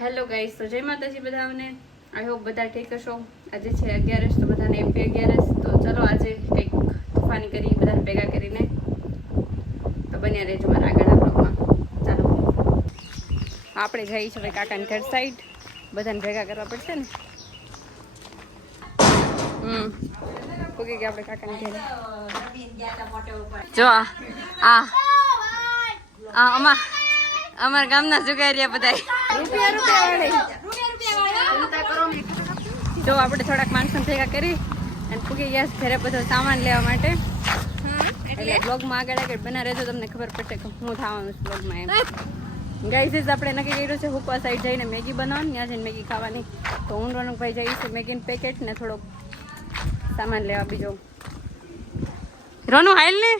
Hello guys, તો જય માતાજી બધાને. આઈ હોપ બધા ઠીક હશો. આજે છે 11 તો બધાને હેપી 11. તો ચલો આજે કંઈક તોફાની કરી બધાને ભેગા કરીને. તો બન્યા રહેજો મારા આગળના બ્લોગમાં. ચાલો આપણે જઈએ છીએ કાકાની ઘર સાઈડ. બધાને ભેગા કરવા પડશે ને. ઓકે કે આપણે કાકાની ઘરે જો આ અમારા ગામના જુગારિયા બધા રૂપિયા જો આપણે થોડાક માણસો ભેગા કરી અને પૂગી ગયા ઘરે બધો સામાન લેવા માટે. એટલે બ્લોગમાં આગળ બના રહેજો, તમને ખબર પડશે કે હું થવાનું છું બ્લોગમાં. એમ ગાઈઝ આપણે નક્કી કર્યું છે હુપા સાઈડ જઈને મેગી બનાવવાની, ત્યાં જઈને મેગી ખાવાની. તો હું રોનકભાઈ જઈશું મેગીનું પેકેટ ને થોડોક સામાન લેવા બીજો. રોનુ હાલ ને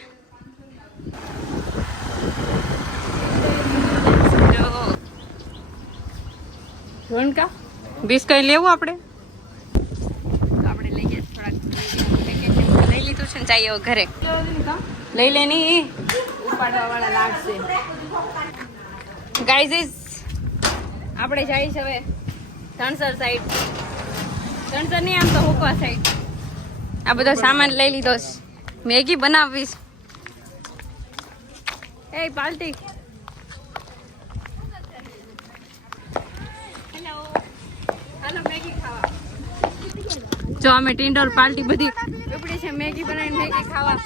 રોનકા 20 કઈ લેવું આપણે લઈ ગયા થોડાક પેકેટ લઈ લીધું છે ને જઈએ ઘરે. લઈ લે નહીં ઉપાડવા વાળા લાગશે. ગાઈઝ આપણે જઈએ હવે ધણસર સાઈડ. ધણસર નહીં, આમ તો હુકવા સાઈડ. આ બધો સામાન લઈ લીધો છે, મેગી બનાવીશ. એ પાલટી હાલો મેગી ખાવા. જો અમે ટિન્ડોર પાર્ટી બધી ઉપડી છે મેગી બનાવીને મેગી ખાવા.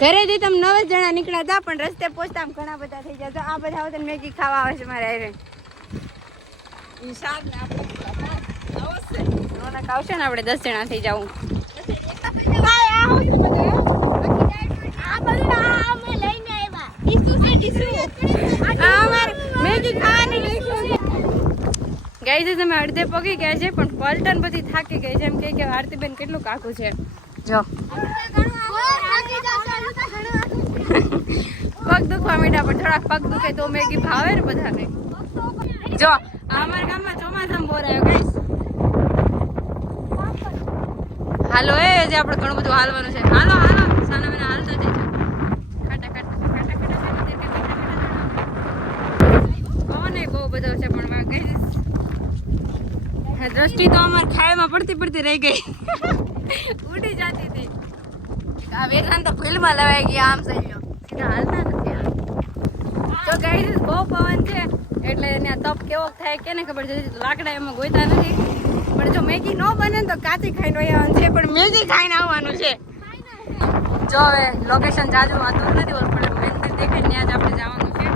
ઘરેથી તમે 9 જણા નીકળ્યા હતા પણ રસ્તે પહોંચતા ઘણા બધા થઈ ગયા. તો આ બધા આવતા મેગી ખાવા આવે છે મારે આરે. રોનક આવશે ને આપણે 10 જણા થઈ જાવું. ગાઈઝ અમે અડધે પગી ગયા છે પણ પલટન બધી થાકી ગઈ છે. એમ કે આરતીબેન કેટલું કાકું છે. જો પગ દુખવા માંડ્યા પણ થોડાક પગ દુખે તો મેગી ભાવે ને બધાને. જો અમારા ગામમાં ચોમાસામાં બોર આવ્યો ગાઈઝ. હાલો એ જે આપણે ઘણું બધું હાલવાનું છે. હાલો હાલો સાના મને હાલતા જઈજો. ખાટા ખાટા ખાટા ખાટા પવન બહુ બધો છે પણ ગાઈઝ દ્રષ્ટિ તો અમારે ખાવામાં પડતી રહી ગઈ. ઉડી જતી હતી. આ વેરાન તો ફિલ્મમાં લવાઈ ગયા. આમ સહી સીધા હાલતા નથી. તો ગાઈઝ બહુ પવન છે એટલે ત્યાં તપ કેવો થાય કેને ખબર છે. લાકડા એમાં ગોઈતા નથી પણ જો મેગી ન બને તો કાચી ખાઈને આવવાનું છે. પણ મેગી ખાઈને આવવાનું છે. જો હવે લોકેશન જાજુ દૂર નથી હોતું પણ મંદિર દેખાય ત્યાં જ આપણે જવાનું છે.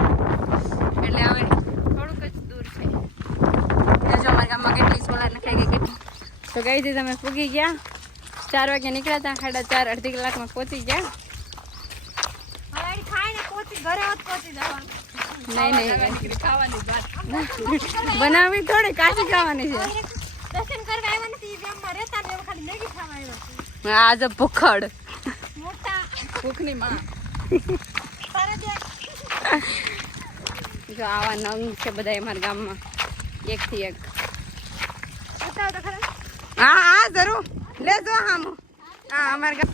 એટલે હવે થોડુંક જ દૂર છે. ત્યાં જો અમારા ગામમાં કેટલી સોલાર નખાઈ ગઈ કેટલી. તો ગઈ હતી તમે પૂગી ગયા. 4 વાગે નીકળ્યા હતા, 4:30 અડધી કલાકમાં પહોંચી ગયા. નહીં બનાવી થોડી કાચી ખાવાની છે. દર્શન કરવા આવ્યા નથી, ગામમાં રહેતા ને ખાલી મેગી ખાવા આવ્યા. આજે ભૂખડ મોટા ભૂખની માં. જો આવા નંગ છે બધા અમારા ગામમાં એક થી એક. હા જરૂર લેજો. હા અમારા ગામ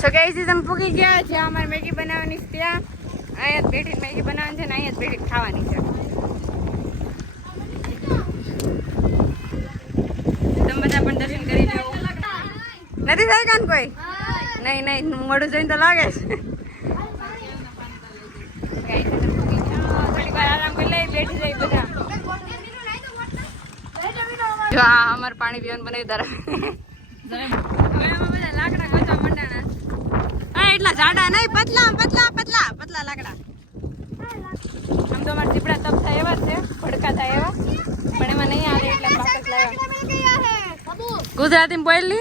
છો ગઈ છે. તમે પૂગી ગયા છે. અમારે મેગી બનાવવાની છે ત્યાં. અહીંયા જ બેઠી મેગી બનાવવાની છે ને અહીંયા જ બેઠી ખાવાની છે. તમે બધા પણ દર્શન કરી લો. નથી થાય કાન કોઈ? નહીં મોડું જોઈને તો લાગે છે. થોડીક વાર આરામ કરી લઈ, બેઠી જાય બધા. જો આ અમારે પાણી પીવાનું બનાવી તારા. હવે આમાં બધા લાકડા ગોતવા માંડાના. હા એટલા જાડા નહીં, પતલા લાકડા. આમ તો અમારા ચીપડા તપ થાય એવા છે, ભડકા થાય એવા પણ એમાં નહીં આવે એટલે પાક જ લાવ્યા. ગુજરાતી બોલ લે.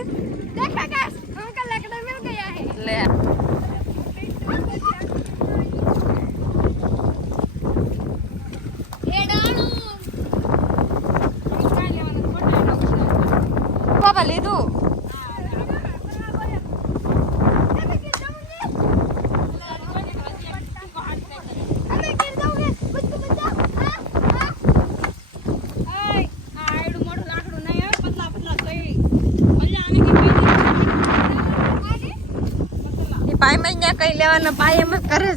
બાબા લીધું. પાય માં કઈ લેવાનું પાય એમ જ કરે.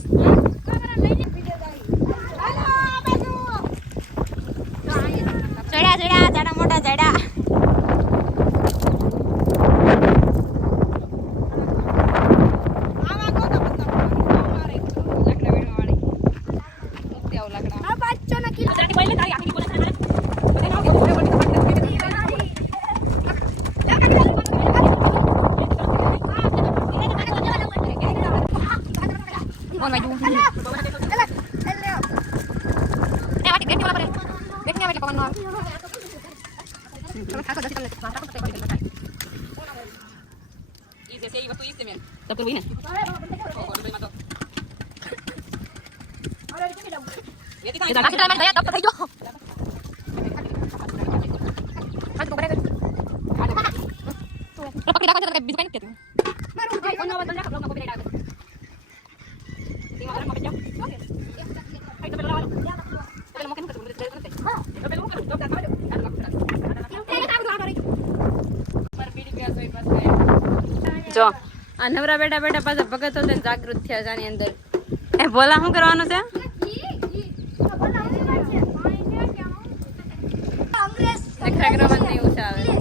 જો આ નવરા બેઠા બેઠા પાછા ભગતો છે જાગૃત થયા છે આની અંદર એ બોલા શું કરવાનું છે નખરા કરવાનું નહીં ઓછા આવે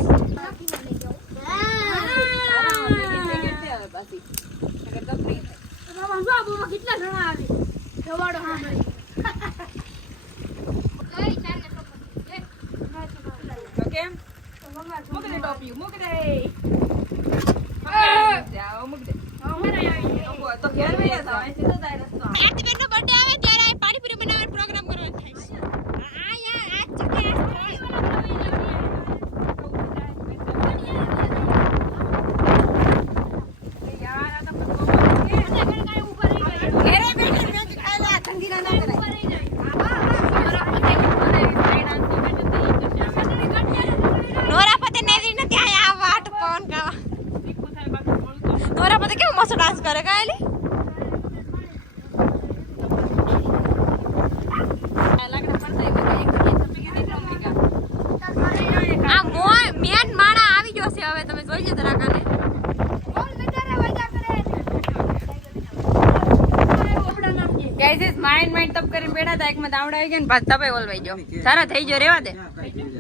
માઇન્ડ માઇન્ડ તપ કરીને બેઠા હતા એકમાં દાવડા આવી ગયા ને પાછા તપે ઓલવાઈ ગયો સારા થઈ ગયો રેવા દે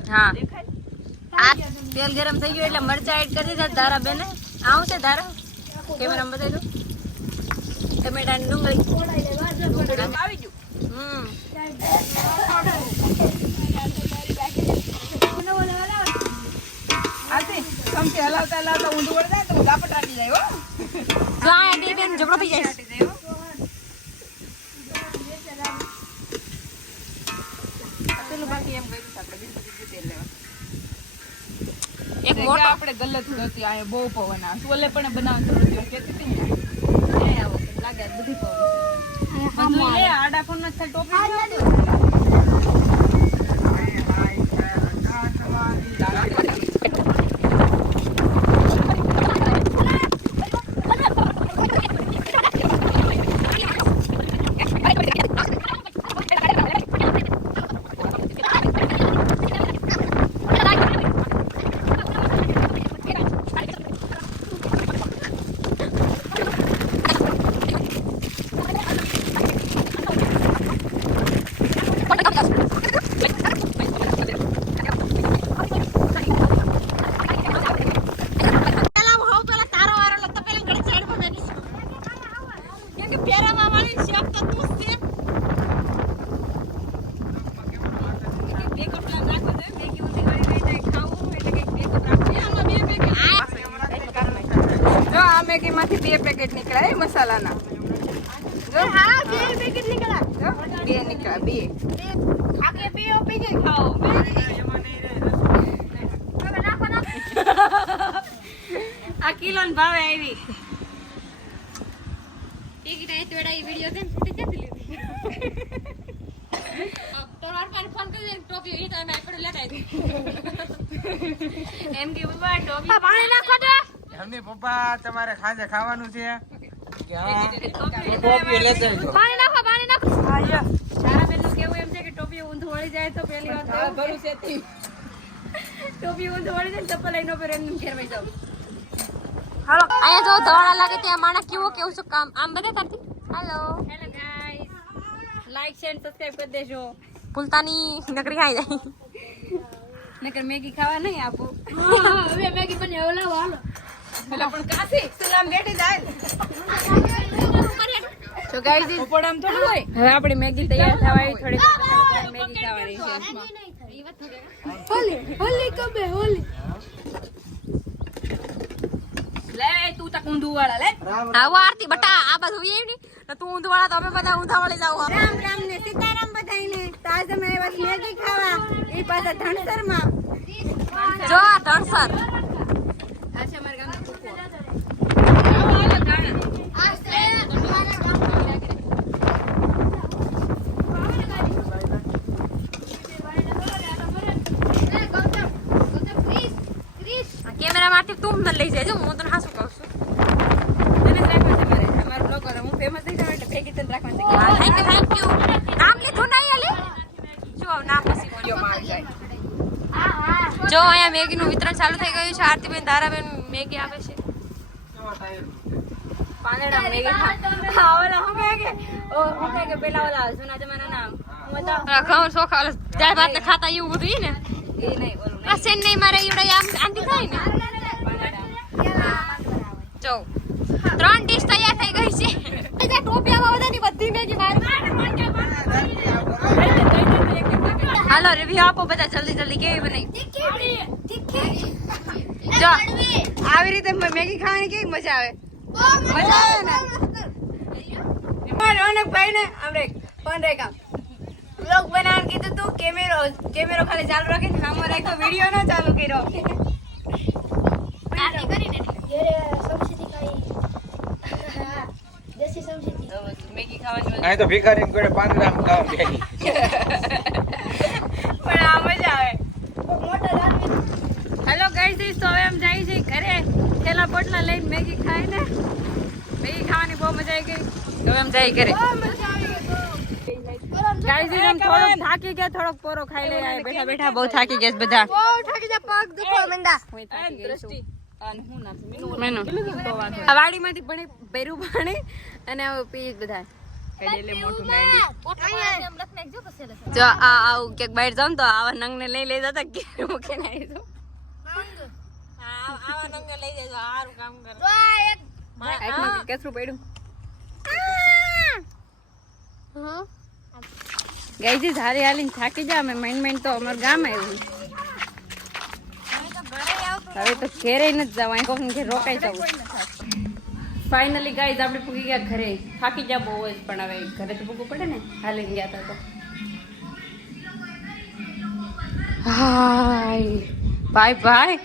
હા આ તેલ ગરમ થઈ ગયું એટલે મરચા એડ કરી દીધા ધારા બેને આવશે ધારા કેમેરામાં બતાવી દો ટમેટા ની ડુંગળી આવી ગયું ચમચી હલાવતા હલાવતા ઊંધું વળી જાય તો ગાપટ રાખી જાય હો જો આ બે બેન ઝઘડો થઈ જાય એક મોટો આપણે ગલત હતી આ બહુ પવન આ સોલે પણ બનાવતો કેતી હતી એ આવો લાગે બધી પવન એ આડા ફોન માં ટોપી મેગી માંથી 2 પેકેટ નીકળ્યા મસાલાના જો હા 2 પેકેટ નીકળ્યા 2 નીકળ્યા 2 આકે 2 પેકેટ ખાઓ આ કિલો ન ભાવે આવી ટિકિટ આઈ તોડાઈ વિડિયો છે ફૂટી જતી લીધી તો માર ફોન કરી ટોપી ઈ તો મે પડે લેતા એમ કે ઉભા ટોપી પાણી નાખો દે એમની પપ્પા તમારે ખાજે ખાવાનું છે પાણી નાખો સારા બેન નું કેવું એમ છે કે ટોપી ઊંધું વળી જાય તો પહેલી વાત ભરું છે ટોપી ઊંધું વળી જાય ચપ્પલ લઈને પર એમ ઘેરવાઈ જાવ હાલો આયા જો ધોળા લાગે ત્યાં માણસ કેવું કેવું શું કામ આમ બધે તારથી hello guys like share subscribe કરી દેજો ભૂલતાની નકરી ખાઈ જાય નકર મેગી ખાવા નહીં આપું હવે મેગી બને ઓલા હાલો પેલા પણ કાસી સલામ બેઠી જાય તો ગાઈસ ઉપડમ થોડું હોય હવે આપણી મેગી તૈયાર થવા આવી થોડી મેગી માં હોલી કબે હોલી લે તું તક ઊંધું વાળા લે રામ આવો આરતી બટા આ બાજુ આવી ને તો તું ઊંધું વાળા તો અમે બધા ઊંધા વાળી જાવ રામ રામ ને સીતારામ બધાઈને તો આજે અમે આવ્યા મેગી ખાવા એ પાછા ધણસર માં જો આ ધણસર આ છે અમારા ગામનો કુકો કેમેરા માટે તું મને લઈ જાય હું તને હાસું કહું છું તને જ રાખવા છે મારે અમારો બ્લોગર હું ફેમસ થઈ જાવ એટલે ભેગી તને રાખવાની છે થેન્ક યુ નામ લીધું નહીં અલી જો નામ પછી વિડિયો માં આવી જાય જો અહીંયા મેગી નું વિતરણ ચાલુ થઈ ગયું છે આરતીબેન ધારાબેન મેગી આવે છે પાંદડા મેગી હા ઓલા હું કહે કે પેલા ઓલા જૂના જમાનાના હું હતા ખાવ સોખા દાળ ભાત ને ખાતા એવું બધું ને એ નહીં ઓલું આ સેન નહીં મારે ઈવડા આમ આંટી થાય ને જો 3 ડીશ તૈયાર થઈ ગઈ છે એ ટોપિયામાં બધાની બધી મેગી મારી હાલો રિવ્યુ આપો બધા જલ્દી જલ્દી કેવી બની જો આવી રીતે મેગી ખાવાની કેવી મજા આવે મજા આવે ને મારે ભાઈ ને આપણે ફોન રેખા બ્લોગ બનાવવાનું કીધું તું કેમેરો ખાલી ચાલુ રાખીને સામે રાખ્યો વિડિયો ન ચાલુ કર્યો મેગી ખાવાની અહીં તો ભિખારી જોડે પાંદડા ખાવા બેઠી. પણ આ મજા આવે હેલો ગાઈસ તો હવે એમ જાય છે ઘરે થેલા પોટલા લઈને મેગી ખાઈને મેગી ખાવાની બહુ મજા આવી ગઈ હવે એમ જાય ઘરે ગાઈસ એમ થોડોક થાકી ગયા થોડોક પોરો ખાઈ લઈ આય બેઠા બેઠા બહુ થાકી ગયા છે બધા બહુ થાકી જા પગ દુખવા મંડા હું થાકી ગઈ છું મેનુ આ વાડીમાંથી પણ ભેરું પાણી અને હવે પી બધા એટલે મોટું ગાંડી જો આ આવું કે બહાર જાવ તો આવા નંગને લઈ લઈ જતા કે મૂકે નાઈ દો આવા નંગને લઈ જજો સારું કામ કરો એકમાં કેસરું પડ્યું ગઈજી ધારી હાલીને થાકી જા અમે માઇન્ડ તો અમારું ગામ આવ્યું હવે તો ઘેરે નથી જાવ અહીં કોક ઘેર રોકાઈ જવું ફાઇનલી ગાઈઝ આપણે પૂગી ગયા ઘરે થાકી ગયા બહુ જ પણ હવે ઘરે તો પૂગવું પડે ને હાલીને ગયા હતા તો હાય ભાઈ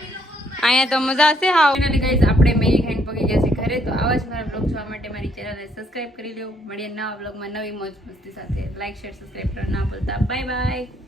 અહીંયા તો મજા છે હા ફાઇનલી ગાઈઝ આપણે મેગી ખાઈને પગી ગયા છે ઘરે તો આવા જ મારા બ્લોગ જોવા માટે મારી ચેનલને સબસ્ક્રાઇબ કરી લો મળીએ નવા બ્લોગમાં નવી મોજ મસ્તી સાથે લાઈક શેર સબસ્ક્રાઇબ કરવા ના ભૂલતા બાય બાય